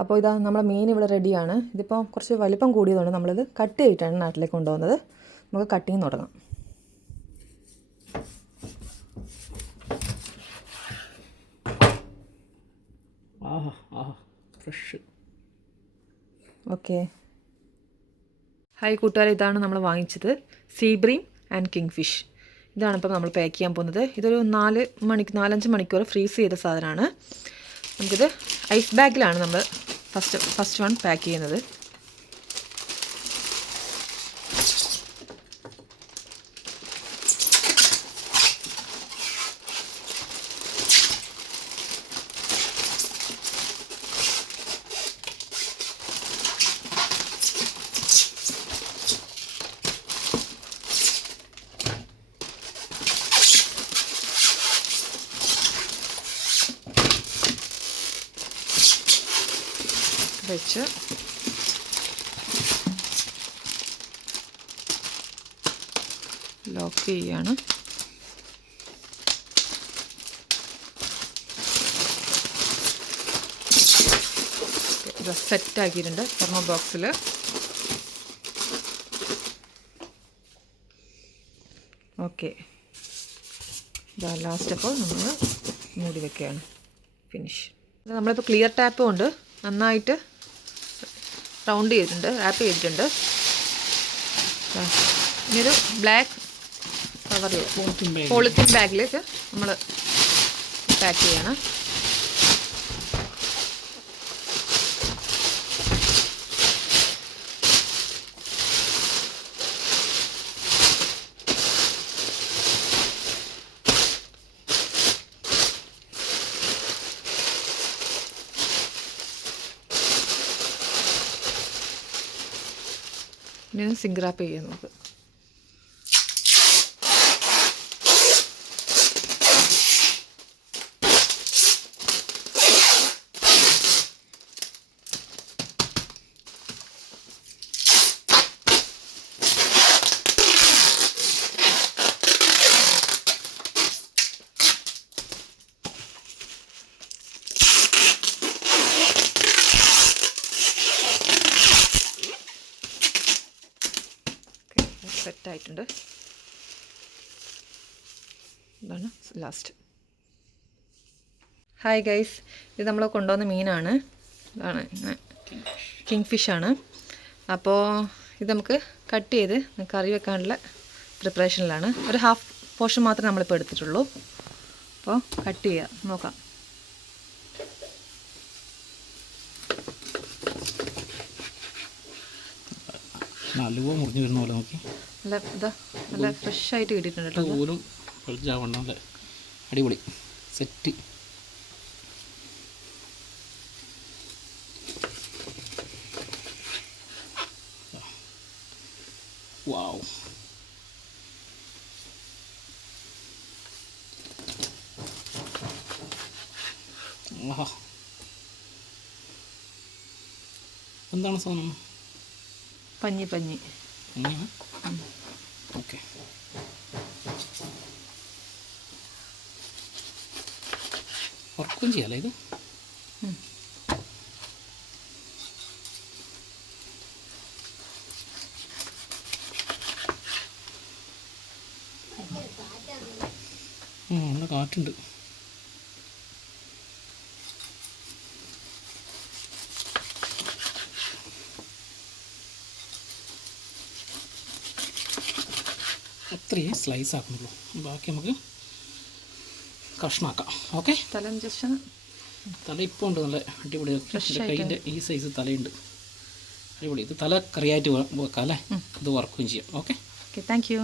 അപ്പോൾ ഇതാ നമ്മുടെ മീൻ ഇവിടെ റെഡിയാണ്. ഇതിപ്പോൾ കുറച്ച് വലിപ്പം കൂടിയതുകൊണ്ട് നമ്മളിത് കട്ട് ചെയ്തിട്ടാണ് നാട്ടിലേക്ക് കൊണ്ടുപോകുന്നത്. നമുക്ക് കട്ടിങ് തുടങ്ങാം. ഫ്രഷ്. ഓക്കെ. ഹായ് കൂട്ടുകാരെ, ഇതാണ് നമ്മൾ വാങ്ങിച്ചത് sea bream and king fish. ഇതാണ് ഇപ്പോൾ നമ്മൾ പാക്ക് ചെയ്യാൻ പോകുന്നത്. ഇതൊരു 4-5 മണിക്കൂർ ഫ്രീസ് ചെയ്ത സാധനമാണ്. നമുക്കിത് ഐസ് ബാഗിലാണ് നമ്മൾ ഫസ്റ്റ് വൺ പാക്ക് ചെയ്യുന്നത്. വെച്ച് ലോക്ക് ചെയ്യാണ്. ഇത് സെറ്റാക്കിയിട്ടുണ്ട് തെർമോ ബോക്സിൽ. ഓക്കെ, ഇതാ ലാസ്റ്റ് അപ്പോൾ നമ്മൾ മൂടി വെക്കുകയാണ്. ഫിനിഷ്. നമ്മളിപ്പോൾ ക്ലിയർ ടാപ്പ് കൊണ്ട് നന്നായിട്ട് റൗണ്ട് ചെയ്തിട്ടുണ്ട്, റാപ്പ് ചെയ്തിട്ടുണ്ട്. ഇനിയൊരു ബ്ലാക്ക് കവർ പോളിത്തീൻ ബാഗിലേക്ക് നമ്മൾ പാക്ക് ചെയ്യണം. ഇനി സിങ്ക് റാപ്പ് ചെയ്യാം നമുക്ക്. സെറ്റായിട്ടുണ്ട്. ഇതാണ് ലാസ്റ്റ്. ഹായ് ഗൈസ്, ഇത് നമ്മൾ കൊണ്ടുവന്ന മീനാണ്. ഇതാണ് കിങ് ഫിഷാണ്. അപ്പോൾ ഇത് നമുക്ക് കട്ട് ചെയ്ത് കറി വെക്കാനുള്ള പ്രിപ്പറേഷനിലാണ്. ഒരു ഹാഫ് പോർഷൻ മാത്രമേ നമ്മളിപ്പോൾ എടുത്തിട്ടുള്ളൂ. അപ്പോൾ കട്ട് ചെയ്യാം, നോക്കാം. നലുവ മുറിഞ്ഞ് വരുന്ന പോലെ നോക്കി. നല്ല ഇതാ നല്ല ഫ്രഷ് ആയിട്ട് കിട്ടിയിട്ടുണ്ട്. പോലും വെളിച്ചാവണ്ട. അടിപൊളി സെറ്റ്. വാവ്. ആഹാ, എന്താണ് സാധനം? പഞ്ഞി. ഓക്കെ. വർക്കും ചെയ്യാലേ ഇത്? നല്ല കാറ്റുണ്ട്. അത്രയേ സ്ലൈസ് ആക്കുന്നുള്ളൂ. ബാക്കി നമുക്ക് കഷ്ണാക്കാം. ഓക്കെ. തല ഇപ്പോൾ ഉണ്ട്, നല്ല അടിപൊളി. കയ്യിൻ്റെ ഈ സൈസ് തലയുണ്ട്, അടിപൊളി. ഇത് തല കറിയായിട്ട് വെക്കാം അല്ലേ? ഇത് വർക്കും ചെയ്യാം. Okay, thank you.